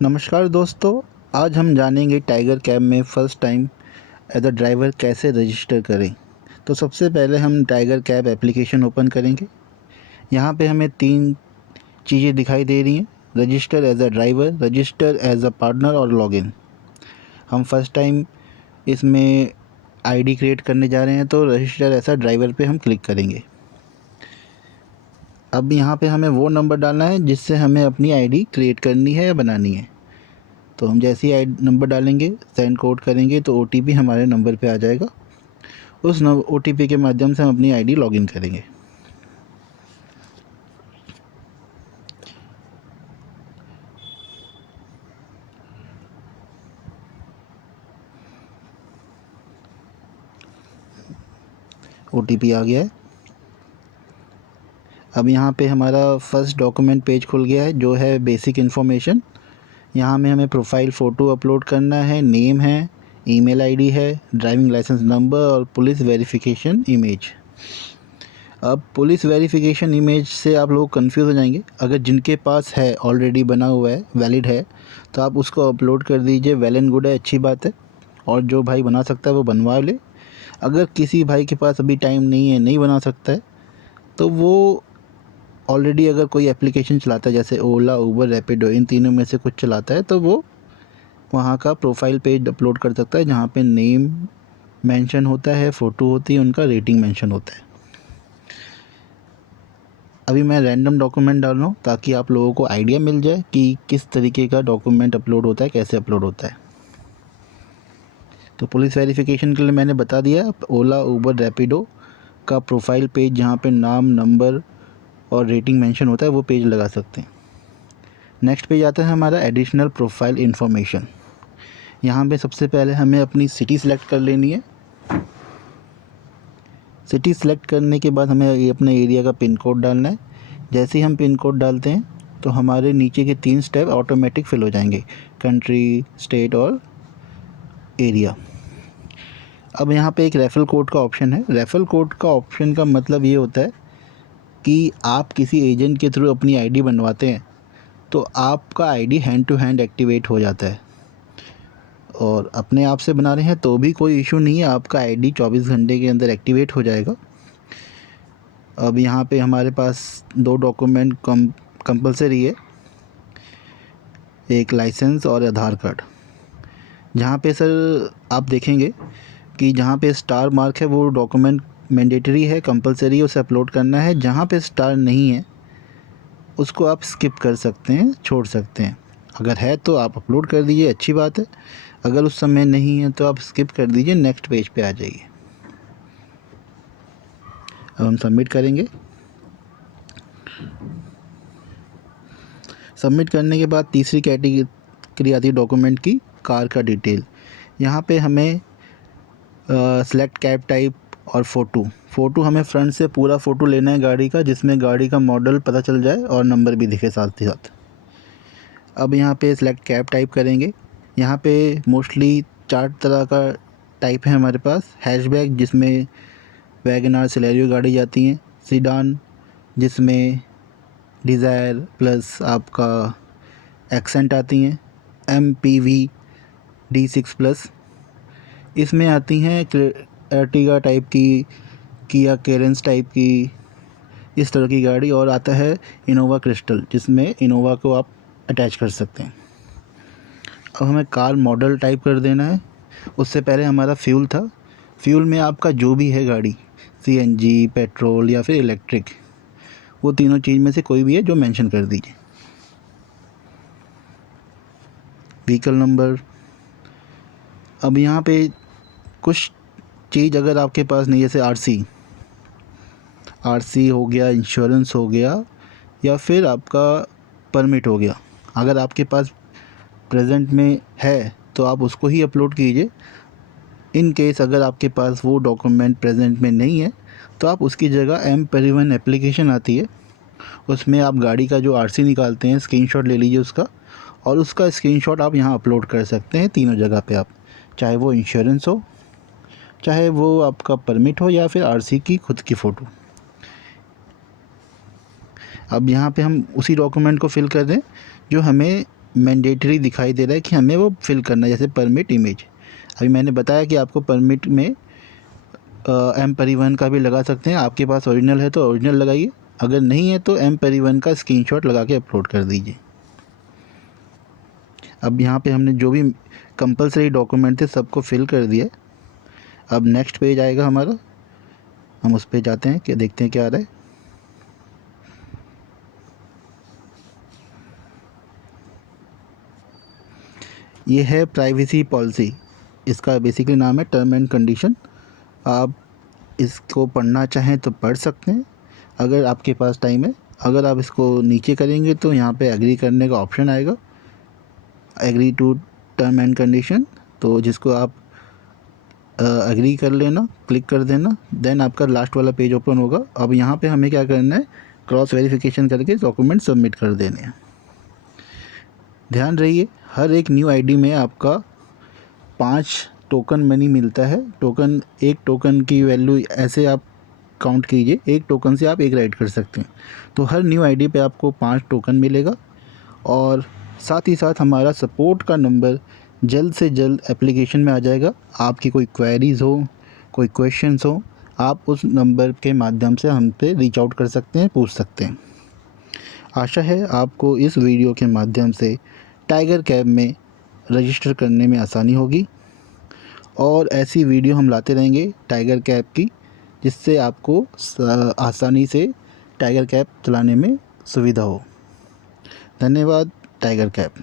नमस्कार दोस्तों। आज हम जानेंगे टाइगर कैब में first time as a driver कैसे रजिस्टर करें। तो सबसे पहले हम टाइगर कैब एप्लीकेशन ओपन करेंगे। यहाँ पे हमें 3 चीज़ें दिखाई दे रही हैं, register as a driver, register as a partner और लॉगिन। हम फर्स्ट टाइम इसमें आईडी क्रिएट करने जा रहे हैं, तो रजिस्टर एज अ ड्राइवर पे हम क्लिक करेंगे। अब यहाँ पे हमें वो नंबर डालना है जिससे हमें अपनी आईडी क्रिएट करनी है या बनानी है। तो हम जैसे ही आई नंबर डालेंगे, सेंड कोड करेंगे, तो ओटीपी हमारे नंबर पे आ जाएगा। उस ओटीपी के माध्यम से हम अपनी आईडी लॉगिन करेंगे। ओटीपी आ गया है। अब यहाँ पे हमारा फर्स्ट डॉक्यूमेंट पेज खुल गया है, जो है बेसिक इन्फॉर्मेशन। यहाँ में हमें प्रोफाइल फ़ोटो अपलोड करना है, नेम है, ईमेल आईडी है, ड्राइविंग लाइसेंस नंबर और पुलिस वेरिफिकेशन इमेज। अब पुलिस वेरिफिकेशन इमेज से आप लोग कंफ्यूज हो जाएंगे। अगर जिनके पास है, ऑलरेडी बना हुआ है, वैलिड है, तो आप उसको अपलोड कर दीजिए। वेल एंड गुड है, अच्छी बात है। और जो भाई बना सकता है वो बनवा ले। अगर किसी भाई के पास अभी टाइम नहीं है, नहीं बना सकता है, तो वो ऑलरेडी अगर कोई एप्लीकेशन चलाता है, जैसे ओला, उबर, रैपिडो, इन तीनों में से कुछ चलाता है, तो वो वहाँ का प्रोफाइल पेज अपलोड कर सकता है, जहाँ पे नेम मेंशन होता है, फ़ोटो होती है, उनका रेटिंग मेंशन होता है। अभी मैं रैंडम डॉक्यूमेंट डाल रहा हूँ ताकि आप लोगों को आइडिया मिल जाए कि किस तरीके का डॉक्यूमेंट अपलोड होता है, कैसे अपलोड होता है। तो पुलिस वेरिफिकेशन के लिए मैंने बता दिया, ओला, उबर, रैपिडो का प्रोफाइल पेज जहाँ पे नाम, नंबर और रेटिंग मेंशन होता है, वो पेज लगा सकते हैं। नेक्स्ट पेज आता है हमारा एडिशनल प्रोफाइल इन्फॉर्मेशन। यहाँ पे सबसे पहले हमें अपनी सिटी सेलेक्ट कर लेनी है। सिटी सेलेक्ट करने के बाद हमें ये अपने एरिया का पिन कोड डालना है। जैसे ही हम पिन कोड डालते हैं तो हमारे नीचे के 3 स्टेप ऑटोमेटिक फिल हो जाएंगे, कंट्री, स्टेट और एरिया। अब यहाँ पे एक रेफरल कोड का ऑप्शन है। रेफरल कोड का ऑप्शन का मतलब ये होता है कि आप किसी एजेंट के थ्रू अपनी आईडी बनवाते हैं, तो आपका ID hand to hand activate हो जाता है। और अपने आप से बना रहे हैं तो भी कोई इशू नहीं है, आपका आईडी 24 घंटे के अंदर एक्टिवेट हो जाएगा। अब यहाँ पे हमारे पास 2 डॉक्यूमेंट कंपलसरी है, एक लाइसेंस और आधार कार्ड। जहाँ पे सर आप देखेंगे कि जहाँ पे स्टार मार्क है वो डॉक्यूमेंट मैंडेटरी है, कंपलसरी है, उसे अपलोड करना है। जहाँ पे स्टार नहीं है उसको आप स्किप कर सकते हैं, छोड़ सकते हैं। अगर है तो आप अपलोड कर दीजिए, अच्छी बात है। अगर उस समय नहीं है तो आप स्किप कर दीजिए, नेक्स्ट पेज पे आ जाइए। अब हम सबमिट करेंगे। सबमिट करने के बाद तीसरी कैटेगरी आती है डॉक्यूमेंट की, कार का डिटेल। यहाँ पे हमें सेलेक्ट कैब टाइप और फ़ोटो हमें फ्रंट से पूरा फ़ोटो लेना है गाड़ी का, जिसमें गाड़ी का मॉडल पता चल जाए और नंबर भी दिखे साथ ही साथ। अब यहाँ पे सेलेक्ट कैब टाइप करेंगे। यहाँ पे मोस्टली 4 तरह का टाइप है हमारे पास। हैचबैक, जिसमें वैगनआर, सिलेरियो गाड़ी जाती हैं। सीडान, जिसमें डिज़ायर प्लस आपका एक्सेंट आती हैं। एमपीवी D6 प्लस, इसमें आती हैं अर्टिगा टाइप की, किया कैरेंस टाइप की, इस तरह की गाड़ी। और आता है इनोवा क्रिस्टल, जिसमें इनोवा को आप अटैच कर सकते हैं। अब हमें कार मॉडल टाइप कर देना है। उससे पहले हमारा फ्यूल था। फ्यूल में आपका जो भी है गाड़ी, सीएनजी, पेट्रोल या फिर इलेक्ट्रिक, वो तीनों चीज़ में से कोई भी है जो मेंशन कर दीजिए। Vehicle number. अब यहाँ पे कुछ चीज़ अगर आपके पास नहीं, जैसे आरसी हो गया, इंश्योरेंस हो गया, या फिर आपका परमिट हो गया, अगर आपके पास प्रेजेंट में है तो आप उसको ही अपलोड कीजिए। इन केस अगर आपके पास वो डॉक्यूमेंट प्रेजेंट में नहीं है तो आप उसकी जगह एम परिवहन एप्लीकेशन आती है, उसमें आप गाड़ी का जो आरसी निकालते हैं, स्क्रीनशॉट ले लीजिए उसका, और उसका स्क्रीनशॉट आप यहाँ अपलोड कर सकते हैं तीनों जगह पे आप, चाहे वो इंश्योरेंस हो, चाहे वो आपका परमिट हो, या फिर आरसी की खुद की फ़ोटो। अब यहाँ पे हम उसी डॉक्यूमेंट को फिल कर दें जो हमें मैंडेटरी दिखाई दे रहा है कि हमें वो फिल करना है, जैसे परमिट इमेज। अभी मैंने बताया कि आपको परमिट में एम परिवहन का भी लगा सकते हैं। आपके पास ओरिजिनल है तो ओरिजिनल लगाइए, अगर नहीं है तो एम परिवहन का स्क्रीनशॉट लगा के अपलोड कर दीजिए। अब यहाँ पे हमने जो भी कंपलसरी डॉक्यूमेंट थे सबको फिल कर दिया। अब नेक्स्ट पेज आएगा हमारा, हम उस पे जाते हैं, क्या देखते हैं क्या आ रहा है। ये है प्राइवेसी पॉलिसी, इसका बेसिकली नाम है टर्म एंड कंडीशन। आप इसको पढ़ना चाहें तो पढ़ सकते हैं अगर आपके पास टाइम है। अगर आप इसको नीचे करेंगे तो यहाँ पे एग्री करने का ऑप्शन आएगा, agree to term and condition, तो जिसको आप एग्री कर लेना, क्लिक कर देना, देन आपका लास्ट वाला पेज ओपन होगा। अब यहाँ पे हमें क्या करना है, क्रॉस वेरिफिकेशन करके डॉक्यूमेंट सबमिट कर देने हैं। ध्यान रहिए, हर एक न्यू आईडी में आपका 5 टोकन मनी मिलता है। टोकन, एक टोकन की वैल्यू ऐसे आप काउंट कीजिए, एक टोकन से आप एक राइड कर सकते हैं। तो हर न्यू आईडी पे आपको 5 टोकन मिलेगा। और साथ ही साथ हमारा सपोर्ट का नंबर जल्द से जल्द एप्लीकेशन में आ जाएगा। आपकी कोई क्वेरीज़ हो, कोई क्वेश्चंस हो, आप उस नंबर के माध्यम से हम पे रीच आउट कर सकते हैं, पूछ सकते हैं। आशा है आपको इस वीडियो के माध्यम से टाइगर कैब में रजिस्टर करने में आसानी होगी, और ऐसी वीडियो हम लाते रहेंगे टाइगर कैब की, जिससे आपको आसानी से टाइगर कैब चलाने में सुविधा हो। धन्यवाद। Tiger cab.